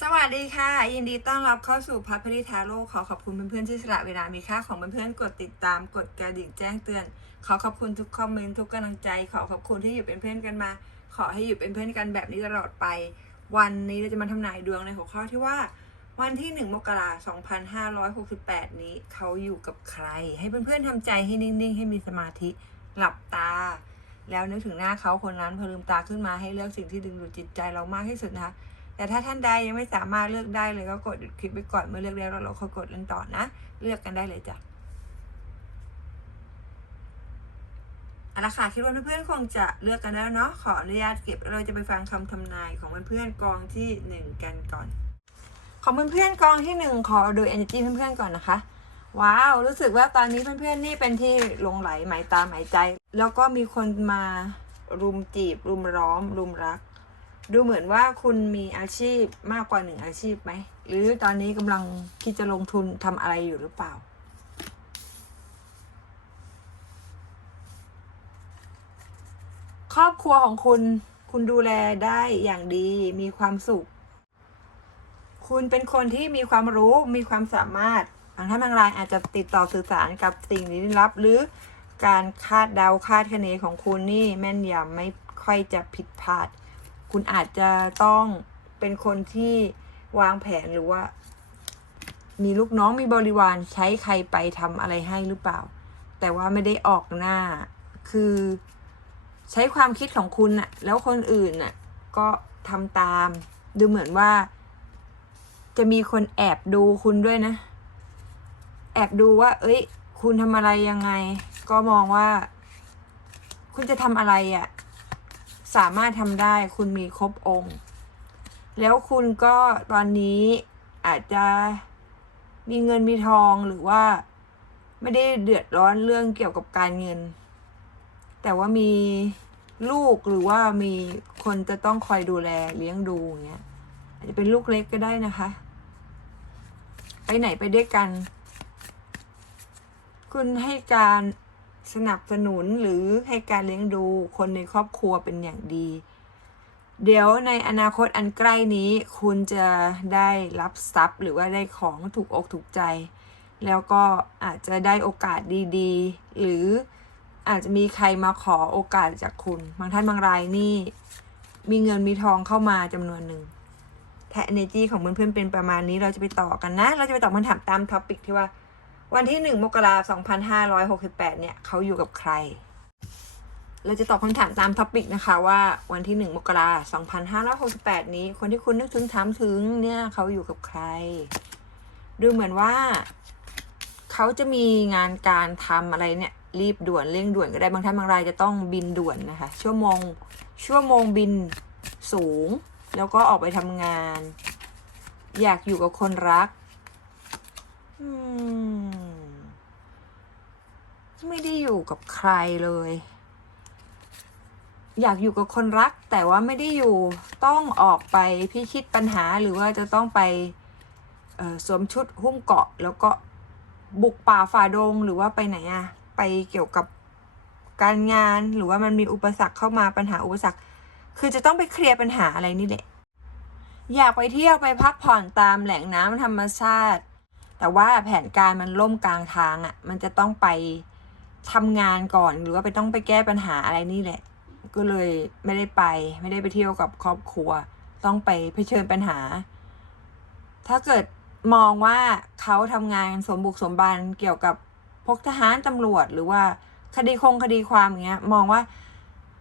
สวัสดีค่ะ ยินดีต้อนรับเข้าสู่พัทพริทาโลกขอขอบคุณเพื่อนๆที่สละเวลามีค่าของเพื่อนๆกดติดตามกดกระดิ่งแจ้งเตือน ขอขอบคุณทุกคอมเมนต์ทุกกำลังใจ ขอขอบคุณที่อยู่เป็นเพื่อนกันมา ขอให้อยู่เป็นเพื่อนกันแบบนี้ตลอดไป วันนี้เราจะมาทำนายดวงในหัวข้อที่ว่า วันที่ 1 มกราคม2568 นี้เขาอยู่กับใคร ให้เพื่อนๆทำใจให้นิ่งๆ ให้มีสมาธิหลับตา แล้วนึกถึงหน้าเขาคนนั้นพอลืมตาขึ้นมาให้เลือกสิ่งที่ดึงดูดจิตใจเรามากที่สุดนะคะ แต่ถ้าท่านใดยังไม่สามารถเลือกได้เลยก็กดคลิปไปก่อนเมื่อเลือกแล้วเราค่อยกดเล่นต่อนะ เลือกกันได้เลยจ้ะเอาละค่ะคิดว่าเพื่อนๆคงจะเลือกกันแล้วเนาะขออนุญาตเก็บเราจะไปฟังคำทำนายของเพื่อนๆกองที่หนึ่งกันก่อน ของเพื่อนๆกองที่หนึ่งขอดู energy เพื่อนๆก่อนนะคะ ว้าว รู้สึกว่าตอนนี้เพื่อนๆนี่เป็นที่ลงไหลหมายตาหมายใจ แล้วก็มีคนมารุมจีบ รุมร้อม รุมรัก ดูเหมือนว่าคุณมีอาชีพมากกว่าหนึ่งอาชีพไหม หรือตอนนี้กำลังคิดจะลงทุนทำอะไรอยู่หรือเปล่า ครอบครัวของคุณ คุณดูแลได้อย่างดีมีความสุข คุณเป็นคนที่มีความรู้มีความสามารถบางท่านบางรายอาจจะติดต่อสื่อสารกับสิ่งลี้ลับ หรือการคาดเดาคาดคะเนของคุณนี่แม่นยำไม่ค่อยจะผิดพลาด คุณอาจจะต้องเป็นคนที่วางแผนหรือว่า มีลูกน้องมีบริวารใช้ใครไปทำอะไรให้หรือเปล่า แต่ว่าไม่ได้ออกหน้า คือ ใช้ความคิดของคุณน่ะ แล้วคนอื่นน่ะ ก็ทำตาม ดูเหมือนว่า จะมีคนแอบดูคุณด้วยนะ แอบดูว่า เอ้ย คุณทำอะไรยังไง ก็มองว่า คุณจะทำอะไรอะ่ะ สามารถทำได้คุณมีครบองค์ แล้วคุณก็ตอนนี้อาจจะมีเงินมีทองหรือว่าไม่ได้เดือดร้อนเรื่องเกี่ยวกับการเงิน แต่ว่ามีลูกหรือว่ามีคนจะต้องคอยดูแลเลี้ยงดูอย่างเงี้ยอาจจะเป็นลูกเล็กก็ได้นะคะ ไปไหนไปด้วยกัน คุณให้การ สนับสนุนหรือให้การเลี้ยงดูคนในครอบครัวเป็นอย่างดี เดี๋ยวในอนาคตอันใกล้นี้ คุณจะได้รับทรัพย์ หรือว่าได้ของถูกอกถูกใจ แล้วก็อาจจะได้โอกาสดีๆ หรืออาจจะมีใครมาขอโอกาสจากคุณ บางท่านบางรายนี่ มีเงินมีทองเข้ามาจำนวนหนึ่งแท energy ของเพื่อนๆเป็นประมาณนี้เราจะไปต่อกันนะ เราจะไปตอบคำถามตามท็อปิกที่ว่า วันที่หนึ่งมกราคม2568เนี่ยเขาอยู่กับใคร เราจะตอบคำถามตามท็อปิกนะคะว่าวันที่หนึ่งมกราคม2568นี้คนที่คุณนึกถึงถามถึงเนี่ยเขาอยู่กับใคร ดูเหมือนว่าเขาจะมีงานการทำอะไรเนี่ย รีบด่วนเร่งด่วนก็ได้บางท่านบางรายจะต้องบินด่วนนะคะ ชั่วโมงชั่วโมงบินสูง แล้วก็ออกไปทำงาน อยากอยู่กับคนรัก ไม่ได้อยู่กับใครเลย อยากอยู่กับคนรัก แต่ว่าไม่ได้อยู่ต้องออกไปพิชิตปัญหาหรือว่าจะต้องไปสวมชุดหุ้มเกาะ แล้วก็บุกป่าฝ่าดงหรือว่าไปไหนอะไปเกี่ยวกับการงานหรือว่ามันมีอุปสรรคเข้ามาปัญหาอุปสรรค คือจะต้องไปเคลียร์ปัญหาอะไรนี่แหละอยากไปเที่ยวไปพักผ่อนตามแหล่งน้ำธรรมชาติ แต่ว่าแผนการมันล่มกลางทางอะ่ะ มันจะต้องไปทำงานก่อนหรือว่าไปต้องไปแก้ปัญหาอะไรนี่แหละ ก็เลยไม่ได้ไป ไม่ได้ไปเที่ยวกับครอบครัว ต้องไปเผชิญปัญหา ถ้าเกิดมองว่าเขาทำงานสมบุกสมบันเกี่ยวกับพวกทหารตำรวจ หรือว่าคดีคงคดีความอย่างเงี้ย มองว่า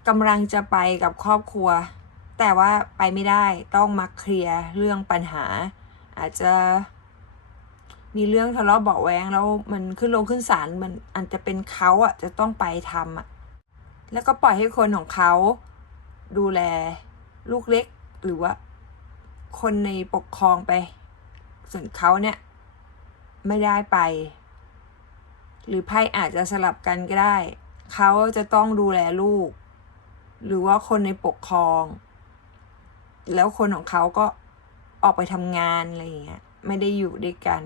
กำลังจะไปกับครอบครัว แต่ว่าไปไม่ได้ต้องมาเคลียร์เรื่องปัญหา อาจจะ มีเรื่องทะเลาะเบาแวงแล้วมันขึ้นลงขึ้นศาลมันอาจจะเป็นเขาอะจะต้องไปทำอะแล้วก็ปล่อยให้คนของเขาดูแลลูกเล็กหรือว่า คนในปกครองไป ส่วนเขาเนี่ย ไม่ได้ไป หรือไพ่อาจจะสลับกันก็ได้ เขาจะต้องดูแลลูก หรือว่าคนในปกครอง แล้วคนของเขาก็ออกไปทำงานอะไรอย่างเงี้ยไม่ได้อยู่ด้วยกัน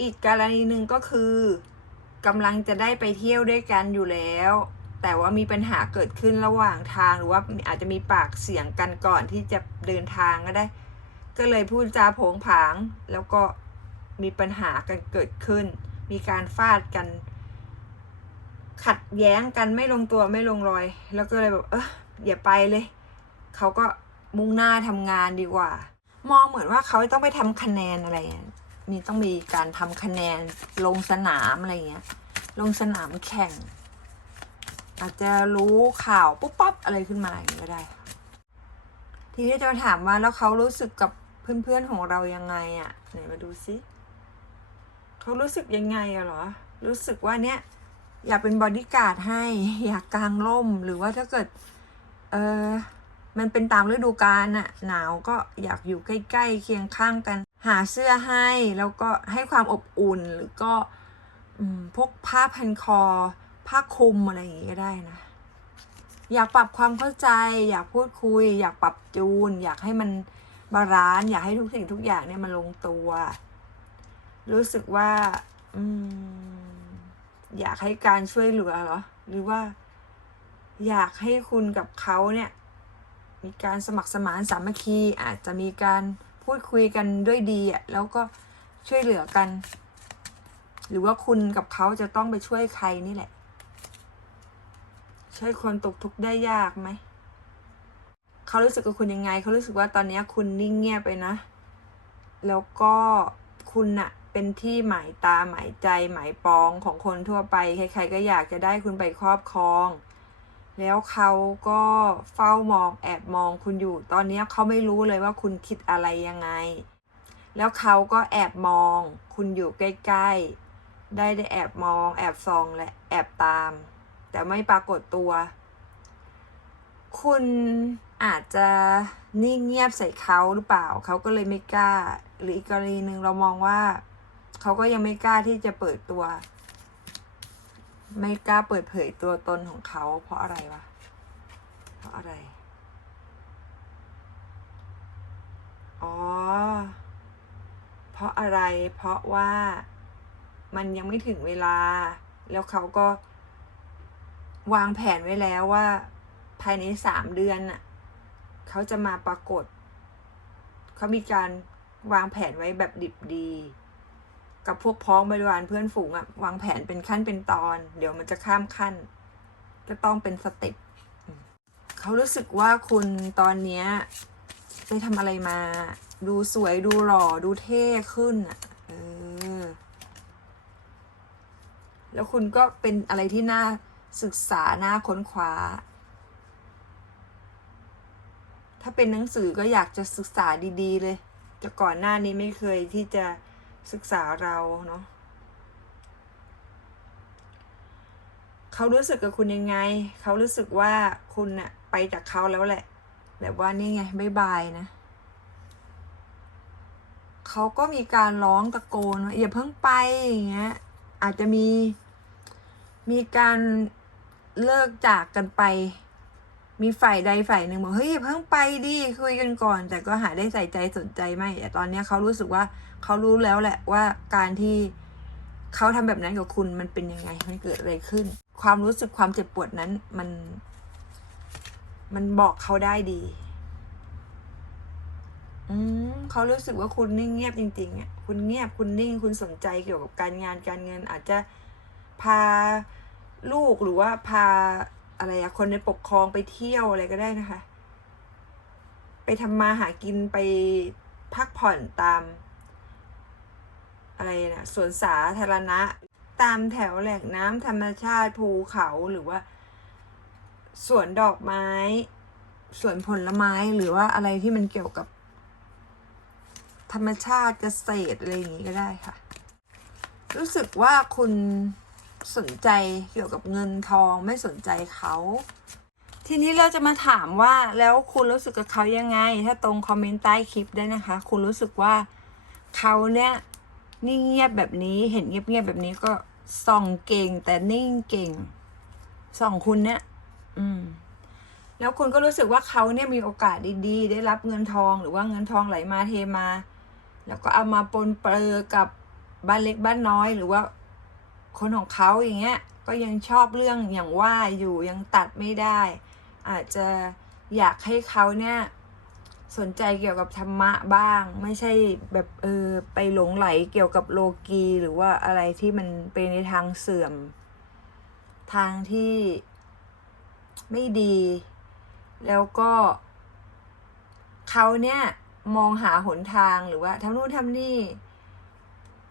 อีกกรณีหนึ่งก็คือกำลังจะได้ไปเที่ยวด้วยกันอยู่แล้ว แต่ว่ามีปัญหาเกิดขึ้นระหว่างทางหรือว่าอาจจะมีปากเสียงกันก่อนที่จะเดินทางก็ได้ ก็เลยพูดจาโผงผาง แล้วก็มีปัญหากันเกิดขึ้น มีการฟาดกัน ขัดแย้งกันไม่ลงตัวไม่ลงรอย แล้วก็เลยแบบเอออย่าไปเลย เขาก็มุ่งหน้าทำงานดีกว่า มองเหมือนว่าเขาต้องไปทำคะแนนอะไร มีต้องมีการทำคะแนนลงสนามอะไรเงี้ย ลงสนามแข่ง อาจจะรู้ข่าวปุ๊บปั๊บอะไรขึ้นมาอย่างนี้ก็ได้ ทีนี้จะมาถามว่าแล้วเขารู้สึกกับเพื่อนๆของเรายังไงอะ่ะไหนมาดูซิเขารู้สึกยังไงอะเหรอ รู้สึกว่าเนี้ยอยากเป็นบอดี้การ์ดให้อยากกางร่มหรือว่าถ้าเกิด เออ มันเป็นตามฤดูกาลน่ะหนาวก็อยากอยู่ใกล้ๆเคียงข้างกัน หาเสื้อให้แล้วก็ให้ความอบอุ่นหรือก็พวกผ้าพันคอ ผ้าคลุมอะไรอย่างงี้ก็ได้นะ อยากปรับความเข้าใจ อยากพูดคุย อยากปรับจูน อยากให้มันบาลานซ์อยากให้ทุกสิ่งทุกอย่างเนี่ยมันลงตัว รู้สึกว่าอืมอยากให้การช่วยเหลือเหรอ หรือว่า อยากให้คุณกับเขาเนี่ย มีการสมัครสมานสามัคคีอาจจะมีการพูดคุยกันด้วยดีอะแล้วก็ช่วยเหลือกัน หรือว่าคุณกับเขาจะต้องไปช่วยใครนี่แหละ ช่วยคนตกทุกข์ได้ยากไหมเขารู้สึกกับคุณยังไงเขารู้สึกว่าตอนนี้คุณนิ่งเงียบไปนะ แล้วก็คุณน่ะเป็นที่หมายตาหมายใจหมายปองของคนทั่วไป ใครๆก็อยากจะได้คุณไปครอบครอง แล้วเขาก็เฝ้ามองแอบมองคุณอยู่ ตอนนี้เขาไม่รู้เลยว่าคุณคิดอะไรยังไง แล้วเขาก็แอบมอง คุณอยู่ใกล้ๆ ได้ได้แอบมอง แอบส่องและแอบตาม แต่ไม่ปรากฏตัว คุณอาจจะนิ่งเงียบใส่เขาหรือเปล่า เขาก็เลยไม่กล้า หรืออีกกรณีหนึ่งเรามองว่า เขาก็ยังไม่กล้าที่จะเปิดตัว ไม่กล้าเปิดเผยตัวตนของเขาเพราะอะไรวะ เพราะอะไร อ๋อ เพราะอะไร เพราะว่ามันยังไม่ถึงเวลา แล้วเขาก็ วางแผนไว้แล้วว่า ภายในสามเดือนน่ะ เขาจะมาปรากฏ เขามีการวางแผนไว้แบบดิบดี กับพวกพ้องบริวารเพื่อนฝูงอะวางแผนเป็นขั้นเป็นตอน เดี๋ยวมันจะข้ามขั้น ก็ต้องเป็นสเต็ปเขารู้สึกว่าคุณตอนเนี้ยไปทำอะไรมา ดูสวยดูหล่อดูเท่ขึ้นอะเออแล้วคุณก็เป็นอะไรที่น่าศึกษาน่าค้นคว้า ถ้าเป็นหนังสือก็อยากจะศึกษาดี ๆ เลย แต่ก่อนหน้านี้ไม่เคยที่จะ ศึกษาเราเนาะเขารู้สึกกับคุณยังไง เขารู้สึกว่าคุณน่ะไปจากเขาแล้วแหละ แบบว่านี่ไงบายบายนะ เขาก็มีการร้องตะโกนว่าอย่าเพิ่งไปอย่างเงี้ย อาจจะมี มีการเลิกจากกันไป มีฝ่ายใดฝ่ายหนึ่งบอกเฮ้ยอย่าเพิ่งไปดิคุยกันก่อน แต่ก็หาได้ใส่ใจสนใจไม่แต่ตอนเนี้ยเขารู้สึกว่า เขารู้แล้วแหละว่าการที่เขาทำแบบนั้นกับคุณมันเป็นยังไงมันเกิดอะไรขึ้น ความรู้สึกความเจ็บปวดนั้นมัน มันบอกเขาได้ดี อืมเขารู้สึกว่าคุณนิ่งเงียบจริงๆอะคุณเงียบคุณนิ่งคุณสนใจเกี่ยวกับการงานการเงิน อาจจะพาลูกหรือว่าพาอะไรอะคนในปกครองไปเที่ยวอะไรก็ได้นะคะ ไปทำมาหากินไปพักผ่อนตาม อะไรนะสวนสาธารณะ ตามแถวแหล่งน้ำธรรมชาติภูเขาหรือว่า สวนดอกไม้ สวนผลไม้หรือว่าอะไรที่มันเกี่ยวกับ ธรรมชาติเกษตรอะไรอย่างนี้ก็ได้ค่ะ รู้สึกว่าคุณสนใจเกี่ยวกับเงินทองไม่สนใจเขาทีนี้เราจะมาถามว่าแล้วคุณรู้สึกกับเขายังไง ถ้าตรงคอมเมนต์ใต้คลิปได้นะคะ คุณรู้สึกว่าเขาเนี่ย นิ่งเงียบแบบนี้เห็นเงียบๆแบบนี้ก็ส่องเก่ง แต่นิ่งเก่งส่องคุณเนี่ย อืม แล้วคุณก็รู้สึกว่าเขาเนี่ยมีโอกาสดีๆ ได้รับเงินทองหรือว่าเงินทองไหลมาเทมา แล้วก็เอามาปนเปื้อกับบ้านเล็กบ้านน้อยหรือว่า คนของเขาอย่างเงี้ย ก็ยังชอบเรื่องอย่างว่าอยู่ยังตัดไม่ได้ อาจจะอยากให้เขาเนี่ย สนใจเกี่ยวกับธรรมะบ้าง ไม่ใช่แบบเออไปหลงไหลเกี่ยวกับโลกีหรือว่าอะไรที่มันไปในทางเสื่อม ทางที่ไม่ดี แล้วก็ เขาเนี่ยมองหาหนทางหรือว่าทำนู่นทำนี่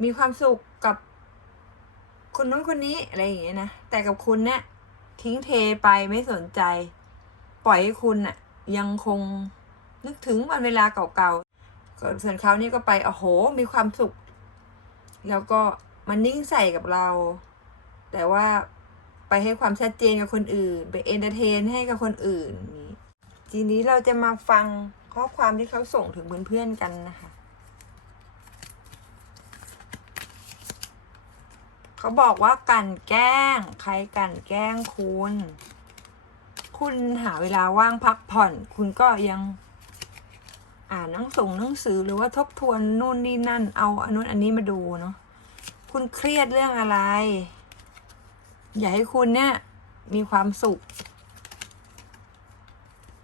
มีความสุขกับคนนู้นคนนี้อะไรอย่างเงี้ยนะแต่กับคุณเนี่ยทิ้งเทไปไม่สนใจ ปล่อยให้คุณน่ะยังคง นึกถึงวันเวลาเก่าๆก็ส่วนเขานี่ก็ไปโอ้โห มีความสุข แล้วก็มันนิ่งใส่กับเรา แต่ว่าไปให้ความชัดเจนกับคนอื่น ไปเอนเตอร์เทนให้กับคนอื่นนี้ทีนี้เราจะมาฟังข้อความที่เขาส่งถึงเพื่อนๆกันนะคะเขาบอกว่ากลันแกล้ง ใครกลันแกล้งคุณ คุณหาเวลาว่างพักผ่อน คุณก็ยัง อ่านหนังส่งหนังสือหรือว่าทบทวนนู่นนี่นั่น เอาอันนู้นอันนี้มาดูเนาะคุณเครียดเรื่องอะไร อย่าให้คุณเนี่ยมีความสุข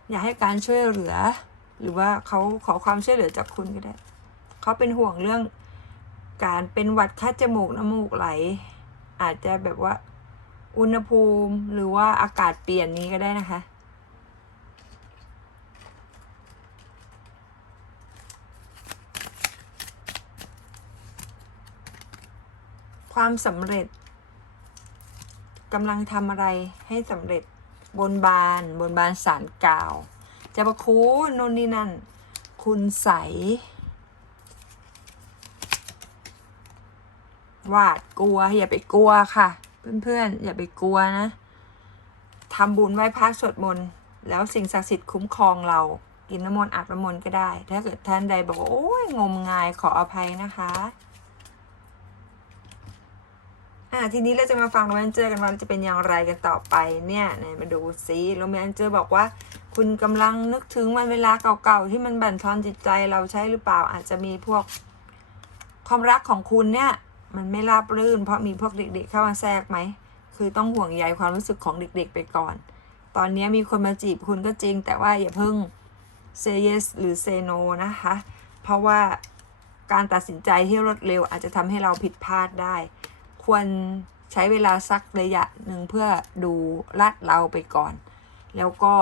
อย่าให้การช่วยเหลือ หรือว่าเขาขอความช่วยเหลือจากคุณก็ได้เขาเป็นห่วงเรื่อง การเป็นหวัดคัดจมูกน้ำมูกไหล อาจจะแบบว่าอุณหภูมิหรือว่าอากาศเปลี่ยนนี้ก็ได้นะคะ ความสำเร็จกำลังทำอะไรให้สำเร็จบนบานบนบานสารกล่าว จะประคุณนนนี่นั่น คุณใส วาดกลัว อย่าไปกลัวค่ะ เพื่อนๆ อย่าไปกลัวนะทำบุญไหว้พระสวดมนต์แล้วสิ่งศักดิ์สิทธิ์คุ้มครองเรา กินน้ำมนต์อาบน้ำมนต์ก็ได้ ถ้าเกิดท่านใดบอกโอ้ยงมงายขออภัยนะคะ อ่าทีนี้เราจะมาฟังโรแมนเจอร์กันว่าจะเป็นอย่างไรกันต่อไปเนี่ยไหนมาดูซิโรแมนเจอร์บอกว่า คุณกำลังนึกถึงวันเวลาเก่าๆที่มันบั่นทอนจิตใจเราใช่หรือเปล่า อาจจะมีพวกความรักของคุณเนี่ยมันไม่ราบรื่น เพราะมีพวกเด็ก ๆ เข้ามาแทรกไหม คือต้องห่วงใยความรู้สึกของเด็ก ๆ ไปก่อน ตอนนี้มีคนมาจีบคุณก็จริง แต่ว่าอย่าเพิ่ง say yes หรือ say no นะคะ เพราะว่าการตัดสินใจที่รวดเร็วอาจจะทำให้เราผิดพลาดได้ ควรใช้เวลาสักระยะหนึ่งเพื่อดูลาดเราไปก่อน แล้วก็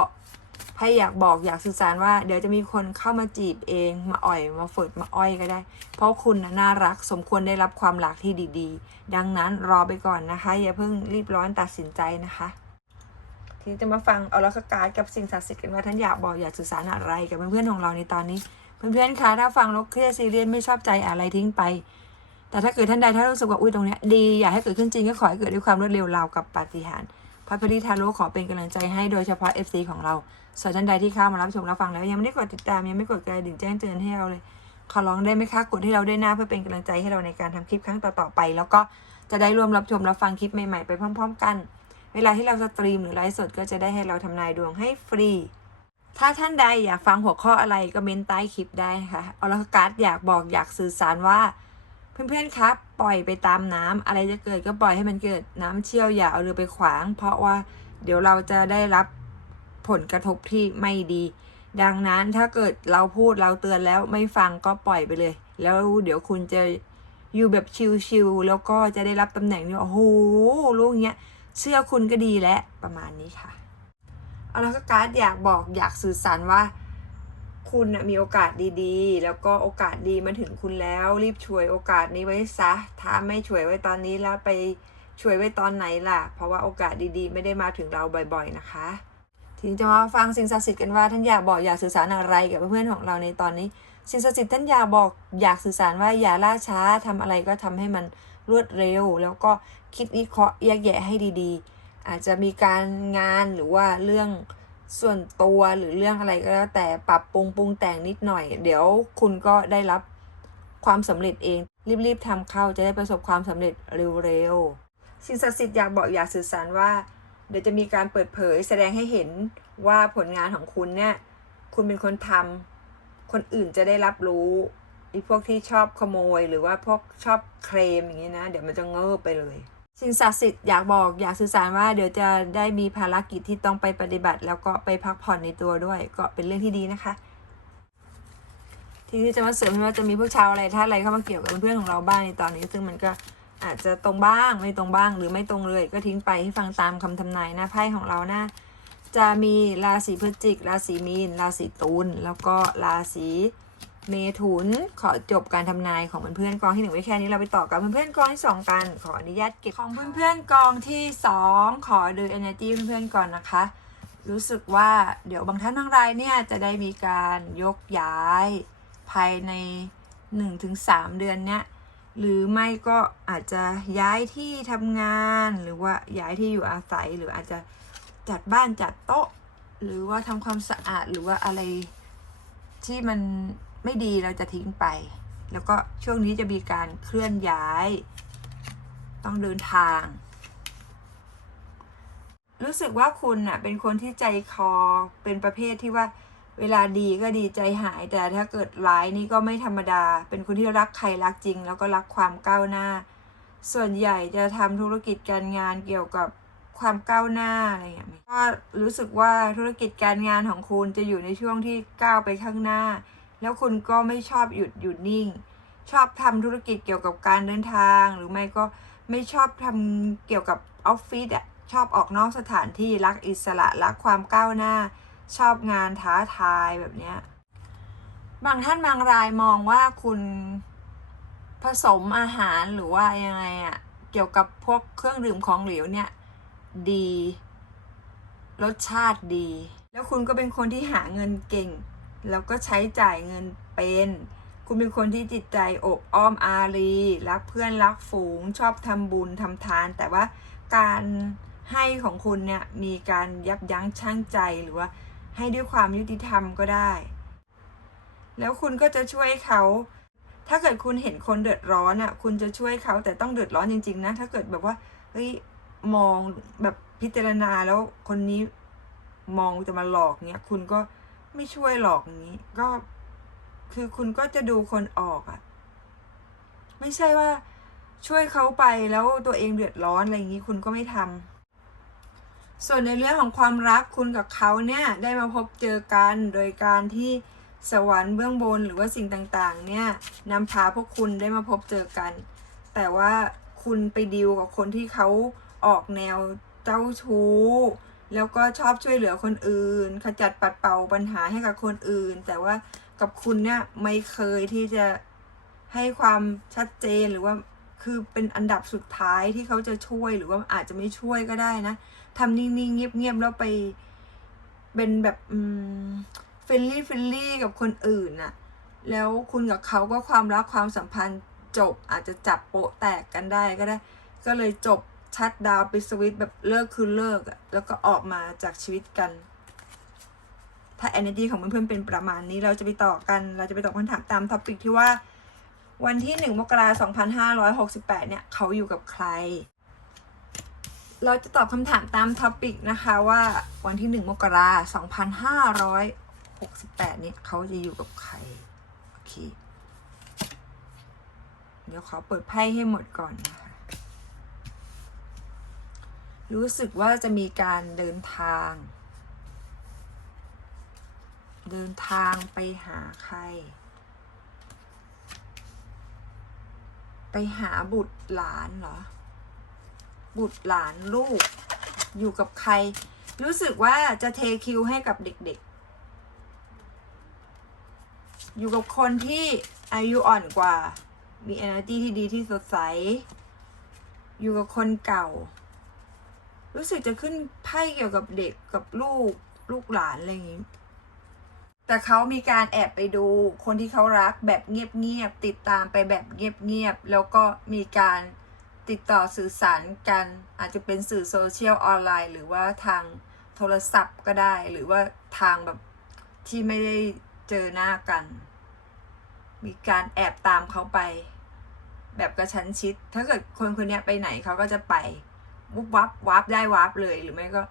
ให้อยากบอกอยากสื่อสารว่า เดี๋ยวจะมีคนเข้ามาจีบเองมาอ่อยมาฝึกมาอ้อยก็ได้ เพราะคุณน่ารักสมควรได้รับความรักที่ดีๆ ดังนั้นรอไปก่อนนะคะ อย่าเพิ่งรีบร้อนตัดสินใจนะคะ ทีนี้จะมาฟังเอาลักการกับสิ่งศักดิ์สิทธิ์กันว่าท่านอยากบอกอยากสื่อสารอะไรกับเพื่อนๆของเราในตอนนี้ เพื่อนๆคะถ้าฟังแล้วเครียดซีเรียสไม่ชอบใจอะไรทิ้งไป แต่ถ้าเกิดท่านใดถ้ารู้สึกว่าอุ้ยตรงเนี้ยดีอยากให้เกิดขึ้นจริงก็ขอให้เกิดด้วยความรวดเร็วราวกับปาฏิหาริย์พระพริทาโร่ขอเป็นกำลังใจให้โดยเฉพาะ FC ของเราส่วนท่านใดที่เข้ามารับชมรับฟังแล้ว ยังไม่ได้กดติดตามยังไม่กดกระดิ่งแจ้งเตือนให้เราเลย ขอร้องได้ไหมคะกดให้เราได้หน้าเพื่อเป็นกำลังใจให้เราในการทำคลิปครั้งต่อๆไป แล้วก็จะได้ร่วมรับชมรับฟังคลิปใหม่ๆไปพร้อม ๆ กัน เวลาที่เราสตรีมหรือไลฟ์สดก็จะได้ให้เราทำนายดวงให้ฟรี ถ้าท่านใดอยากฟังหัวข้ออะไรก็เมนใต้คลิปได้นะคะเอาละการ์ดอยากบอกอยากสื่อสารว่า เพื่อนๆ ครับ ปล่อยไปตามน้ำอะไรจะเกิดก็ปล่อยให้มันเกิดน้ำเชี่ยวอย่าเอาเรือไปขวาง เพราะว่าเดี๋ยวเราจะได้รับผลกระทบที่ไม่ดี ดังนั้นถ้าเกิดเราพูดเราเตือนแล้วไม่ฟังก็ปล่อยไปเลย แล้วเดี๋ยวคุณจะอยู่แบบชิลๆแล้วก็จะได้รับตำแหน่งนี้โอ้โหลูกเนี้ยเชื่อคุณก็ดีแล้วประมาณนี้ค่ะ เอาละก็การ์ดอยากบอกอยากสื่อสารว่า คุณนะมีโอกาสดีๆ แล้วก็โอกาสดีมาถึงคุณแล้ว รีบช่วยโอกาสนี้ไว้ซะ ถ้าไม่ช่วยไว้ตอนนี้แล้วไปช่วยไว้ตอนไหนล่ะ เพราะว่าโอกาสดีๆ ไม่ได้มาถึงเราบ่อยๆนะคะทีนี้จะมาฟังสิ่งศักดิ์สิทธิ์กันว่าท่านอยากบอกอยากสื่อสารอะไรกับเพื่อนๆของเราในตอนนี้ สิ่งศักดิ์สิทธิ์ท่านอยากบอกอยากสื่อสารว่าอย่าล่าช้าทำอะไรก็ทำให้มันรวดเร็ว แล้วก็คิดวิเคราะห์แยกแยะให้ดีๆ อาจจะมีการงานหรือว่าเรื่อง ส่วนตัวหรือเรื่องอะไรก็แล้วแต่ปรับปรุงปรุงแต่งนิดหน่อย เดี๋ยวคุณก็ได้รับความสำเร็จเอง รีบๆทำเข้าจะได้ประสบความสำเร็จเร็วๆสิ่งศักดิ์สิทธิ์อยากบอกอยากสื่อสารว่า เดี๋ยวจะมีการเปิดเผยแสดงให้เห็นว่าผลงานของคุณเนี่ย คุณเป็นคนทำคนอื่นจะได้รับรู้ไอ้พวกที่ชอบขโมย หรือว่าพวกชอบเคลมอย่างนี้นะ เดี๋ยวมันจะเงิบไปเลย สิ่งศักดิ์สิทธิ์อยากบอกอยากสื่อสารว่าเดี๋ยวจะได้มีภารกิจที่ต้องไปปฏิบัติ แล้วก็ไปพักผ่อนในตัวด้วย ก็เป็นเรื่องที่ดีนะคะ ที่ที่จะมาเสริมว่าจะมีพวกชาวอะไรถ้าอะไรเข้ามาเกี่ยวกับเพื่อนของเราบ้างในตอนนี้ ซึ่งมันก็อาจจะตรงบ้างไม่ตรงบ้างหรือไม่ตรงเลย ก็ทิ้งไปให้ฟังตามคำทำนายหน้าไพ่ของเรานะจะมีราศีพฤศจิก ราศีมีน ราศีตุลแล้วก็ราศี เมถุนขอจบการทำนายของเพื่อนๆกองที่หนึ่งไว้แค่นี้เราไปต่อกับเพื่อนๆกองที่สองกัน ขออนุญาตเก็บของเพื่อนๆกองที่สองขอดู energy เพื่อนๆก่อนนะคะ รู้สึกว่าเดี๋ยวบางท่านบางรายเนี่ยจะได้มีการยกย้ายภายใน 1-3 เดือนเนี้ยหรือไม่ก็อาจจะย้ายที่ทำงานหรือว่าย้ายที่อยู่อาศัยหรืออาจจะจัดบ้านจัดโต๊ะ หรือว่าทำความสะอาดหรือว่าอะไรที่มัน ไม่ดีเราจะทิ้งไป แล้วก็ช่วงนี้จะมีการเคลื่อนย้าย ต้องเดินทาง รู้สึกว่าคุณน่ะเป็นคนที่ใจคอเป็นประเภทที่ว่าเวลาดีก็ดีใจหาย แต่ถ้าเกิดร้ายนี่ก็ไม่ธรรมดา เป็นคนที่รักใครรักจริง แล้วก็รักความก้าวหน้า ส่วนใหญ่จะทำธุรกิจการงานเกี่ยวกับความก้าวหน้าอะไรอย่างเงี้ยก็รู้สึกว่าธุรกิจการงานของคุณจะอยู่ในช่วงที่ก้าวไปข้างหน้า แล้วคุณก็ไม่ชอบหยุดหยุดนิ่ง ชอบทำธุรกิจเกี่ยวกับการเดินทางหรือไม่ก็ไม่ชอบทำเกี่ยวกับออฟฟิศอะชอบออกนอกสถานที่รักอิสระรักความก้าวหน้า ชอบงานท้าทายแบบเนี้ยบางท่านบางรายมองว่าคุณผสมอาหารหรือว่ายังไงอะเกี่ยวกับพวกเครื่องดื่มของเหลวเนี่ย ดี รสชาติดี แล้วคุณก็เป็นคนที่หาเงินเก่ง แล้วก็ใช้จ่ายเงินเป็น คุณเป็นคนที่จิตใจอบอ้อมอารี รักเพื่อนรักฝูง ชอบทำบุญทำทาน แต่ว่าการให้ของคุณเนี่ยมีการยับยั้งชั่งใจหรือว่าให้ด้วยความยุติธรรมก็ได้ แล้วคุณก็จะช่วยเขา ถ้าเกิดคุณเห็นคนเดือดร้อนอะ คุณจะช่วยเขาแต่ต้องเดือดร้อนจริง ๆ นะ ถ้าเกิดแบบว่า เฮ้ย มองแบบพิจารณาแล้วคนนี้มองจะมาหลอกเนี้ยคุณก็ ไม่ช่วยหลอกอย่างนี้ ก็คือคุณก็จะดูคนออกอะ ไม่ใช่ว่าช่วยเขาไปแล้วตัวเองเดือดร้อนอะไรอย่างนี้คุณก็ไม่ทำส่วนในเรื่องของความรักคุณกับเขาเนี่ยได้มาพบเจอกันโดยการที่สวรรค์เบื้องบนหรือว่าสิ่งต่างๆ เนี่ยนำพาพวกคุณได้มาพบเจอกัน แต่ว่าคุณไปดีลกับคนที่เขาออกแนวเจ้าชู้ แล้วก็ชอบช่วยเหลือคนอื่น ขจัดปัดเป่าปัญหาให้กับคนอื่น แต่ว่ากับคุณเนี่ยไม่เคยที่จะให้ความชัดเจนหรือว่าคือเป็นอันดับสุดท้ายที่เขาจะช่วยหรือว่าอาจจะไม่ช่วยก็ได้นะทำนิ่งๆเงียบๆแล้วไปเป็นแบบเฟลลี่เฟลลี่กับคนอื่นน่ะ แล้วคุณกับเขาก็ความรักความสัมพันธ์จบอาจจะจับโปะแตกกันได้ก็ได้ ก็เลยจบ ชัดดาวไปสวิตแบบเลิกคือเลิกอะแล้วก็ออกมาจากชีวิตกัน ถ้า energy ของเพื่อนๆเป็นประมาณนี้เราจะไปต่อกัน เราจะไปตอบคำถามตามท็อปิกที่ว่า วันที่หนึ่งมกราคม2568เนี่ยเขาอยู่กับใคร เราจะตอบคำถามตามท็อปิกนะคะว่าวันที่หนึ่งมกราคม2568เนี่ยเขาจะอยู่กับใคร โอเค เดี๋ยวขอเปิดไพ่ให้หมดก่อนนะคะ รู้สึกว่าจะมีการเดินทาง เดินทางไปหาใคร ไปหาบุตรหลานเหรอ บุตรหลานลูก อยู่กับใคร รู้สึกว่าจะเทคิวให้กับเด็กๆ อยู่กับคนที่อายุอ่อนกว่า มี energy ที่ดีที่สดใส อยู่กับคนเก่า รู้สึกจะขึ้นไพ่เกี่ยวกับเด็กกับลูกลูกหลานอะไรอย่างนี้ แต่เขามีการแอบไปดูคนที่เขารักแบบเงียบๆติดตามไปแบบเงียบๆแล้วก็มีการติดต่อสื่อสารกันอาจจะเป็นสื่อโซเชียลออนไลน์ หรือว่าทางโทรศัพท์ก็ได้ หรือว่าทางแบบที่ไม่ได้เจอหน้ากัน มีการแอบตามเขาไป แบบกระชั้นชิด ถ้าเกิดคนคนนี้ไปไหนเขาก็จะไป วุบวับวับได้วับเลยหรือไม่ก็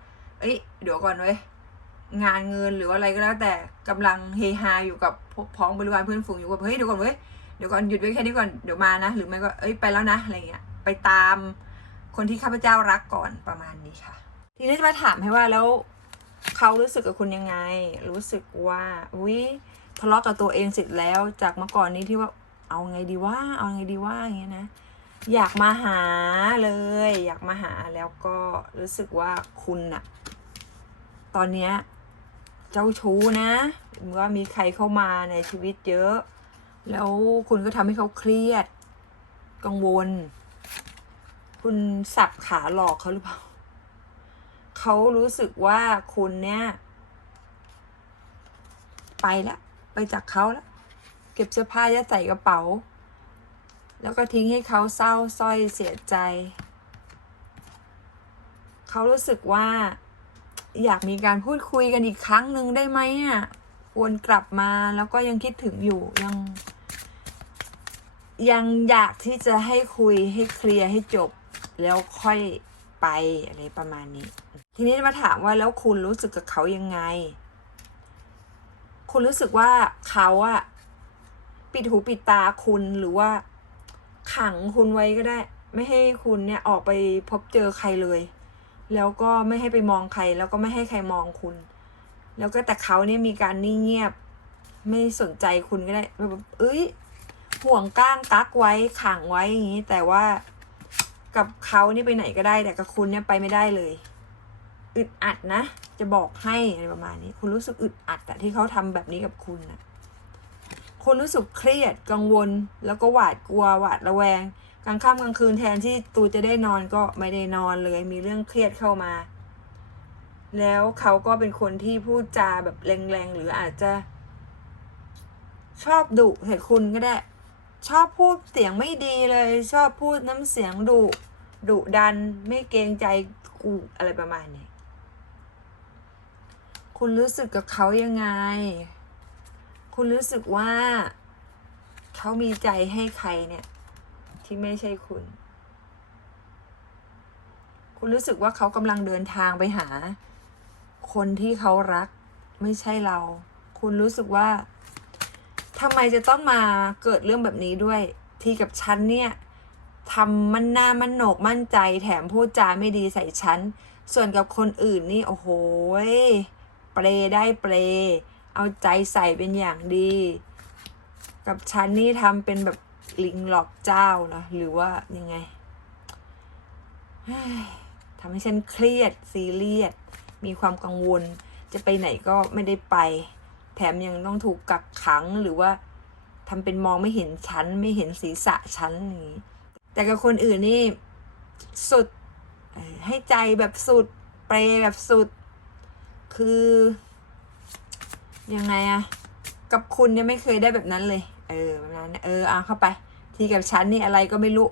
เอ้ยเดี๋ยวก่อนเว้ยงานเงินหรืออะไรก็แล้วแต่กำลังเฮฮาอยู่กับพ้องบริวารเพื่อนฝูงอยู่กับเฮ้ยเดี๋ยวก่อนเว้ยเดี๋ยวก่อนหยุดไว้แค่นี้ก่อนเดี๋ยวมานะ หรือไม่ก็เอ้ยไปแล้วนะอะไรเงี้ยไปตามคนที่ข้าพเจ้ารักก่อนประมาณนี้ค่ะ ทีนี้จะมาถามให้ว่าแล้วเขารู้สึกกับคุณยังไง รู้สึกว่าอุ้ยทะเลาะกับตัวเองเสร็จแล้วจากเมื่อก่อนนี้ที่ว่าเอาไงดีว่าเอาไงดีว่าอย่างเงี้ยนะ อยากมาหาเลย อยากมาหาแล้วก็รู้สึกว่าคุณอะตอนเนี้ยเจ้าชู้นะว่ามีใครเข้ามาในชีวิตเยอะ แล้วคุณก็ทำให้เขาเครียด กังวล คุณสับขาหลอกเขาหรือเปล่าเขารู้สึกว่าคุณเนี่ย ไปแล้วไปจากเขาแล้วเก็บเสื้อผ้ายัดใส่กระเป๋า แล้วก็ทิ้งให้เขาเศร้าสร้อยเสียใจ เขารู้สึกว่า อยากมีการพูดคุยกันอีกครั้งหนึ่งได้ไหมอะวนกลับมาแล้วก็ยังคิดถึงอยู่ยัง ยังอยากที่จะให้คุยให้เคลียร์ให้จบ แล้วค่อยไปอะไรประมาณนี้ ทีนี้มาถามว่าแล้วคุณรู้สึกกับเขายังไง คุณรู้สึกว่าเขาอะปิดหูปิดตาคุณหรือว่า ขังคุณไว้ก็ได้ ไม่ให้คุณเนี่ยออกไปพบเจอใครเลย แล้วก็ไม่ให้ไปมองใคร แล้วก็ไม่ให้ใครมองคุณ แล้วก็แต่เขาเนี่ยมีการนิ่งเงียบ ไม่สนใจคุณก็ได้แบบเอ้ยห่วงก้างกักไว้ขังไว้อย่างนี้ แต่ว่ากับเขานี่ไปไหนก็ได้ แต่กับคุณเนี่ยไปไม่ได้เลยอึดอัดนะ จะบอกให้อะไรประมาณนี้ คุณรู้สึกอึดอัดอะที่เขาทำแบบนี้กับคุณนะ คุณรู้สึกเครียดกังวล แล้วก็หวาดกลัวหวาดระแวงกลางค่ำกลางคืนแทนที่ตูจะได้นอนก็ไม่ได้นอนเลย มีเรื่องเครียดเข้ามา แล้วเขาก็เป็นคนที่พูดจาแบบแรงๆหรืออาจจะ ชอบดุใส่คุณก็ได้ ชอบพูดเสียงไม่ดีเลย ชอบพูดน้ำเสียงดุดุดันไม่เกรงใจกูอะไรประมาณนี้คุณรู้สึกกับเขายังไง คุณรู้สึกว่าเขามีใจให้ใครเนี่ย ที่ไม่ใช่คุณ คุณรู้สึกว่าเขากำลังเดินทางไปหา คนที่เขารัก ไม่ใช่เรา คุณรู้สึกว่าทำไมจะต้องมาเกิดเรื่องแบบนี้ด้วย ที่กับฉันเนี่ยทำมันหน้ามันโหนกมั่นใจ แถมพูดจาไม่ดีใส่ฉัน ส่วนกับคนอื่นนี่ โอ้โหเปรได้เปร เอาใจใส่เป็นอย่างดี กับฉันนี่ทำเป็นแบบลิงหลอกเจ้านะหรือว่ายังไงทำให้ฉันเครียดซีเรียสมีความกังวล จะไปไหนก็ไม่ได้ไป แถมยังต้องถูกกักขังหรือว่าทำเป็นมองไม่เห็นฉันไม่เห็นศีรษะฉันอย่างนี้แต่กับคนอื่นนี่สุดให้ใจแบบสุดเปรแบบสุด คือ ยังไงอะกับคุณเนี่ยไม่เคยได้แบบนั้นเลย เออแบบนั้นเออเอาเข้าไป ที่กับฉันนี่อะไรก็ไม่รู้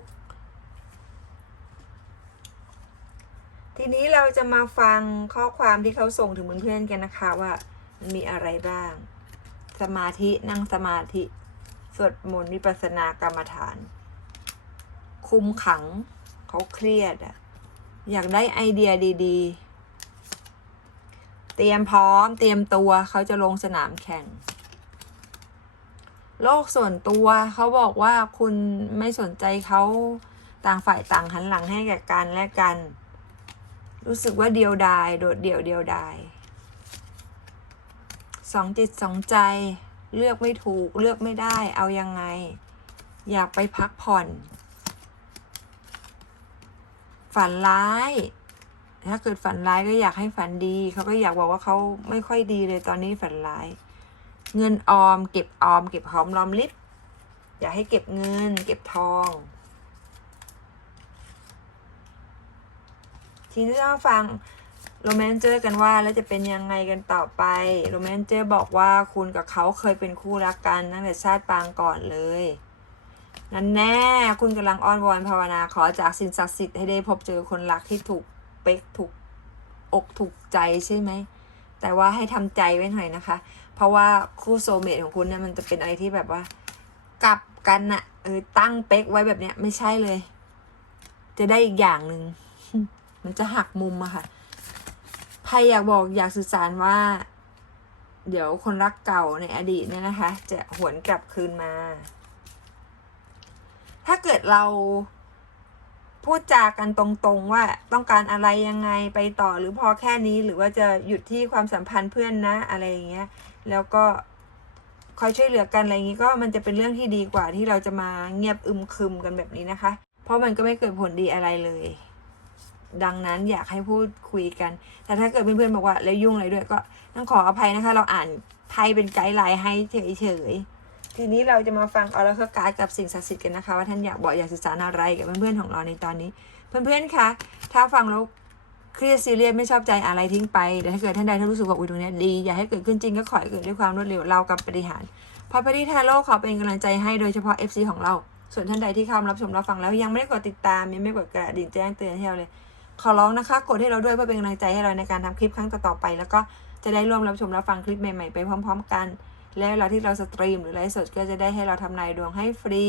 ทีนี้เราจะมาฟังข้อความที่เขาส่งถึงเพื่อนๆกันนะคะว่ามีอะไรบ้าง สมาธินั่งสมาธิสวดมนต์วิปัสสนากรรมฐาน คุมขังเขาเครียดอะอยากได้ไอเดียดี ๆ เตรียมพร้อม เตรียมตัวเขาจะลงสนามแข่ง โลกส่วนตัวเขาบอกว่าคุณไม่สนใจเขาต่างฝ่ายต่างหันหลังให้แก่กันและกัน รู้สึกว่าเดียวดาย โดดเดี่ยวเดียวดายสองจิตสองใจเลือกไม่ถูกเลือกไม่ได้ เอายังไง อยากไปพักผ่อน ฝันร้าย ถ้าเกิดฝันร้ายก็อยากให้ฝันดี เขาก็อยากบอกว่าเขาไม่ค่อยดีเลยตอนนี้ฝันร้าย เงินออม เก็บออม เก็บหอมรอมริบอยากให้เก็บเงิน เก็บทองทีนี้เราฟังโรแมนเจอร์กันว่าแล้วจะเป็นยังไงกันต่อไปโรแมนเจอร์บอกว่าคุณกับเขาเคยเป็นคู่รักกันตั้งแต่ชาติปางก่อนเลยนั่นแน่ คุณกำลังอ้อนวอนภาวนาขอจากสิ่งศักดิ์สิทธิ์ให้ได้พบเจอคนรักที่ถูก เป๊กถูกอกถูกใจใช่ไหม แต่ว่าให้ทำใจไว้หน่อยนะคะ เพราะว่าคู่โซเมตของคุณเนี่ยมันจะเป็นอะไรที่แบบว่า กลับกันอะเออตั้งเป๊กไว้แบบเนี้ยไม่ใช่เลย จะได้อีกอย่างหนึ่งมันจะหักมุมอะค่ะใครอยากบอกอยากสื่อสารว่า เดี๋ยวคนรักเก่าในอดีตเนี่ยนะคะ จะหวนกลับคืนมา ถ้าเกิดเรา พูดจากันตรงๆว่าต้องการอะไรยังไงไปต่อหรือพอแค่นี้หรือว่าจะหยุดที่ความสัมพันธ์เพื่อนนะอะไรอย่างเงี้ยแล้วก็คอยช่วยเหลือกันอะไรอย่างนี้ก็มันจะเป็นเรื่องที่ดีกว่าที่เราจะมาเงียบอึมครึมกันแบบนี้นะคะ เพราะมันก็ไม่เกิดผลดีอะไรเลย ดังนั้นอยากให้พูดคุยกัน แต่ถ้าเกิดเพื่อนๆบอกว่าแล้วยุ่งอะไรด้วยก็ต้องขออภัยนะคะ เราอ่านไพ่เป็นไกด์ไลน์ให้เฉยๆ ทีนี้เราจะมาฟังออร์เคิลการ์ดกับสิ่งศักดิ์สิทธิ์กันนะคะ ว่าท่านอยากบอกอยากสื่อสารอะไรกับเพื่อนๆของเราในตอนนี้ เพื่อนๆคะถ้าฟังแล้วเครียดซีเรียสไม่ชอบใจอะไรทิ้งไปแต่ถ้าเกิดท่านใดท่านรู้สึกว่าอุ้ยตรงนี้ดี อยากให้เกิดขึ้นจริงก็ขอให้เกิดด้วยความรวดเร็วเรากับปฏิหารพอปฏิทาโลขอเป็นกำลังใจให้โดยเฉพาะ FC ของเรา ส่วนท่านใดที่เข้ามารับชมรับฟังแล้วยังไม่ได้กดติดตามยังไม่กดกระดิ่งแจ้งเตือนให้เราเลย ขอร้องนะคะกดให้เราด้วยเพื่อเป็นกำลังใจให้เราในการทำคลิปครั้งต่อๆไป แล้วก็จะได้ร่วมรับชมรับฟังคลิปใหม่ๆไปพร้อม ๆ กัน แล้วเวลาที่เราสตรีมหรือไลฟ์สดก็จะได้ให้เราทำนายดวงให้ฟรี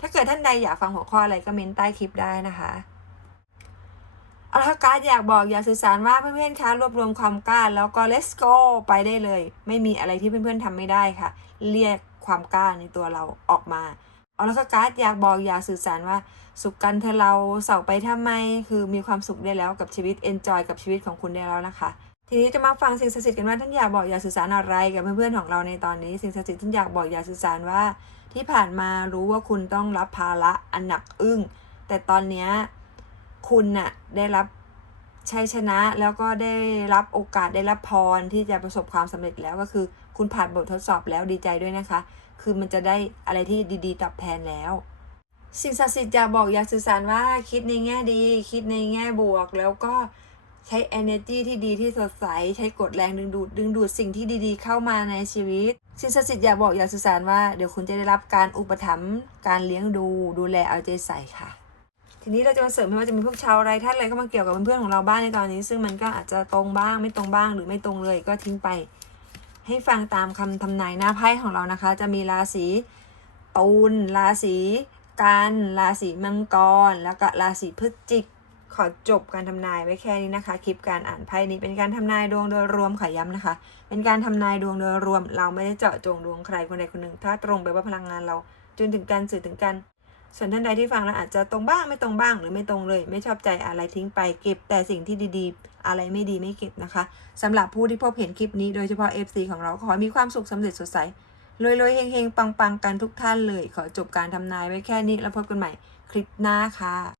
ถ้าเกิดท่านใดอยากฟังหัวข้ออะไรก็เมนใต้คลิปได้นะคะเอาละค่ะการอยากบอกอยากสื่อสารว่าเพื่อนๆคะรวบรวมความกล้าแล้วก็ let's go ไปได้เลย ไม่มีอะไรที่เพื่อนๆทำไม่ได้ค่ะ เรียกความกล้าในตัวเราออกมาเอาละค่ะการอยากบอกอยากสื่อสารว่า สุขกันเธอเราเสาไปทำไม คือมีความสุขได้แล้วกับชีวิต enjoy กับชีวิตของคุณได้แล้วนะคะ ทีนี้จะมาฟังสิ่งศักดิ์สิทธิ์กันว่าท่านอยากบอกอยากสื่อสารอะไรกับเพื่อนๆของเราในตอนนี้ สิ่งศักดิ์สิทธิ์ท่านอยากบอกอยากสื่อสารว่า ที่ผ่านมารู้ว่าคุณต้องรับภาระอันหนักอึ้ง แต่ตอนนี้คุณน่ะได้รับชัยชนะแล้วก็ได้รับโอกาสได้รับพรที่จะประสบความสำเร็จแล้วก็คือ คุณผ่านบททดสอบแล้วดีใจด้วยนะคะ คือมันจะได้อะไรที่ดีๆตอบแทนแล้ว สิ่งศักดิ์สิทธิ์อยากบอกอยากสื่อสารว่าคิดในแง่ดี คิดในแง่บวกแล้วก็ ใช้ energy ที่ดีที่สดใส ใช้กดแรงดึงดูด ดึงดูดสิ่งที่ดีๆ เข้ามาในชีวิตสิ่งศักดิ์สิทธิ์อยากบอกอยากสื่อสารว่าเดี๋ยวคุณจะได้รับการอุปถัมภ์การเลี้ยงดูดูแลเอาใจใส่ค่ะ ทีนี้เราจะมาเสริมว่าจะมีพวกชาวไรท่านอะไรเข้ามาเกี่ยวกับเพื่อนๆของเราบ้างในตอนนี้ ซึ่งมันก็อาจจะตรงบ้างไม่ตรงบ้างหรือไม่ตรงเลยก็ทิ้งไป ให้ฟังตามคำทำนายหน้าไพ่ของเรานะคะ จะมีราศีตูนราศีกันราศีมังกรแล้วก็ราศีพฤศจิก อจบการทำนายไว้แค่นี้นะคะ คลิปการอ่านไพ่นี้เป็นการทำนายดวงโดยรวมขอย้ำนะคะ เป็นการทำนายดวงโดยรวม เราไม่ได้เจาะจงดวงใครคนใดคนหนึ่ง ถ้าตรงไปว่าพลังงานเรา จนถึงการสื่อถึงกัน ส่วนท่านใดที่ฟังแล้วอาจจะตรงบ้างไม่ตรงบ้างหรือไม่ตรงเลย ไม่ชอบใจอะไรทิ้งไปเก็บแต่สิ่งที่ดีๆ อะไรไม่ดีไม่เก็บนะคะสำหรับผู้ที่พบเห็นคลิปนี้โดยเฉพาะ FC ของเราขอมีความสุขสำเร็จสดใสรวยๆเฮงๆปังๆกันทุกท่านเลย ขอจบการทำนายไว้แค่นี้แล้วพบกันใหม่คลิปหน้าค่ะ